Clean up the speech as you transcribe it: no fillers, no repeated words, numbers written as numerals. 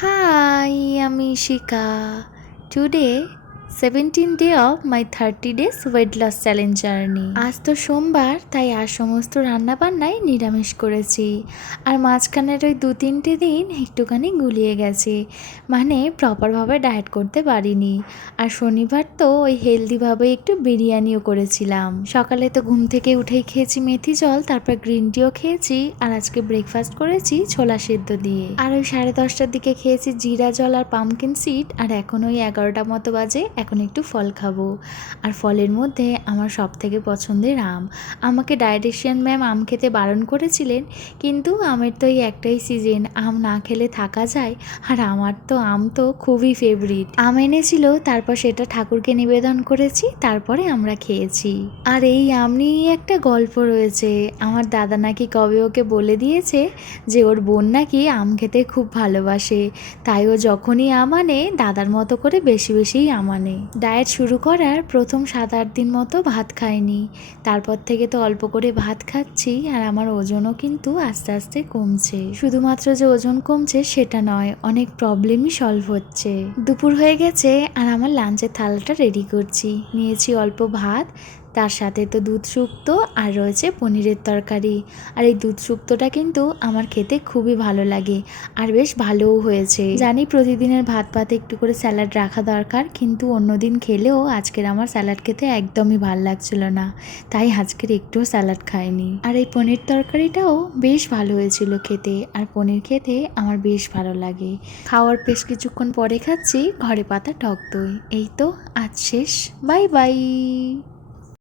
Hi, I'm Ishika. Today, 17th day of my 30 days weight loss challenge journey. আজ তো সোমবার, তাই আর সমস্ত রান্না বান্নাই নিরামিষ করেছি। আর মাঝখানের ওই 2-3টে দিন একটুখানি গুলিয়ে গেছে, মানে প্রপারভাবে ডায়েট করতে পারিনি। আর শনিবার তো ওই হেলদিভাবে একটু বিরিয়ানিও করেছিলাম। সকালে তো ঘুম থেকে উঠেই খেয়েছি মেথি জল, তারপর গ্রিন টিও খেয়েছি। আর আজকে ব্রেকফাস্ট করেছি ছোলা সেদ্ধ দিয়ে। আর ওই 10:30টার দিকে খেয়েছি জিরা জল আর পামকিন সিড। আর এখন ওই 11টা মতো বাজে, এখন একটু ফল খাবো। আর ফলের মধ্যে আমার সব থেকে পছন্দের আম। আমাকে ডায়েটিশিয়ান ম্যাম আম খেতে বারণ করেছিলেন, কিন্তু আমের তো এই একটাই সিজন, আম না খেলে থাকা যায়। আর আমার তো আম তো খুবই ফেভারিট। আম এনেছিল, তারপর সেটা ঠাকুরকে নিবেদন করেছি, তারপরে আমরা খেয়েছি। আর এই আম নিয়েই একটা গল্প রয়েছে। আমার দাদা নাকি কবে ওকে বলে দিয়েছে যে ওর বোন নাকি আম খেতে খুব ভালোবাসে, তাই ও যখনই আম আনে দাদার মতো করে বেশি বেশিই আম আনে। ডায়েট শুরু করার প্রথম 7-8 দিন মতো ভাত খাইনি, তারপর থেকে তো অল্প করে ভাত খাচ্ছি। আর আমার ওজনও কিন্তু আস্তে আস্তে কমছে। শুধুমাত্র যে ওজন কমছে সেটা নয়, অনেক প্রবলেমই সলভ হচ্ছে। দুপুর হয়ে গেছে আর আমার লাঞ্চের থালাটা রেডি করছি। নিয়েছি অল্প ভাত, তার সাথে তো দুধ শুক্তো আর রয়েছে পনিরের তরকারি। আর এই দুধ শুক্তোটা কিন্তু আমার খেতে খুবই ভালো লাগে, আর বেশ ভালোও হয়েছে। জানি প্রতিদিনের ভাত পাতে একটু করে স্যালাড রাখা দরকার, কিন্তু অন্যদিন খেলেও আজকের আমার স্যালাড খেতে একদমই ভাল লাগছিল না, তাই আজকের একটুও স্যালাড খাইনি। আর এই পনির তরকারিটাও বেশ ভালো হয়েছিল খেতে, আর পনির খেতে আমার বেশ ভালো লাগে। খাওয়ার বেশ কিছুক্ষণ পরে খাচ্ছি ঘরে পাতা টক দই। এই তো আজ শেষ, বাই বাই।